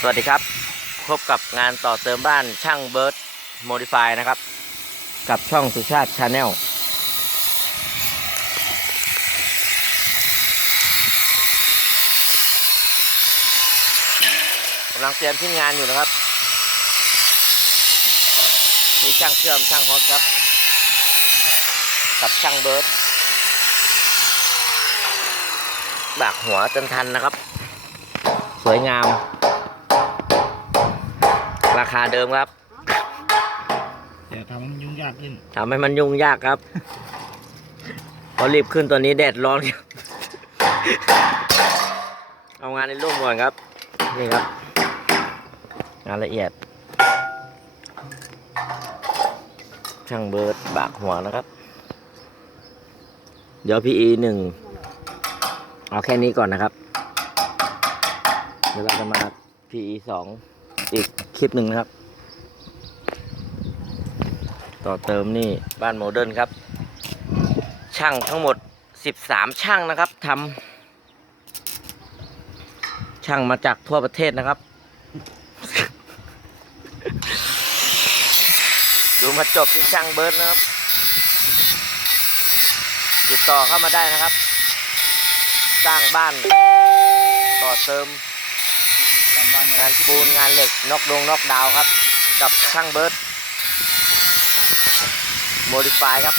สวัสดีครับ พบกับงานต่อเติมบ้านช่างเบิร์ดโมดิฟายนะครับ กับช่องสุชาติชาแนลกำลังเตรียมชิ้นงานอยู่นะครับ มีช่างเชื่อมช่างฮอตครับ กับช่างเบิร์ดบากหัวจนทันนะครับ สวยงาม ราคาเดิมครับอย่าทำให้มันยุ่งยากขึ้นทำให้มันยุ่งยากครับพอรีบขึ้นตัวนี้แดดร้อนครับเอางานในร่มก่อนครับ นี่ครับ งานละเอียด ช่างเบิร์ดบากหัวนะครับ เดี๋ยวพีอีหนึ่งเอาแค่นี้ก่อนนะครับ เดี๋ยวเราจะมา PE สอง อีกคลิปหนึ่งนะครับ ต่อเติมนี่บ้านโมเดิร์นครับ ช่างทั้งหมด 13 ช่างนะครับทำช่างมาจากทั่วประเทศนะครับ ดูมาจบที่ช่างเบิร์ดนะครับติดต่อเข้ามาได้นะครับ สร้างบ้านต่อเติม งานปูนงานเหล็กนอกดงนอกดาวครับ กับช่างเบิร์ดโมดิฟายครับ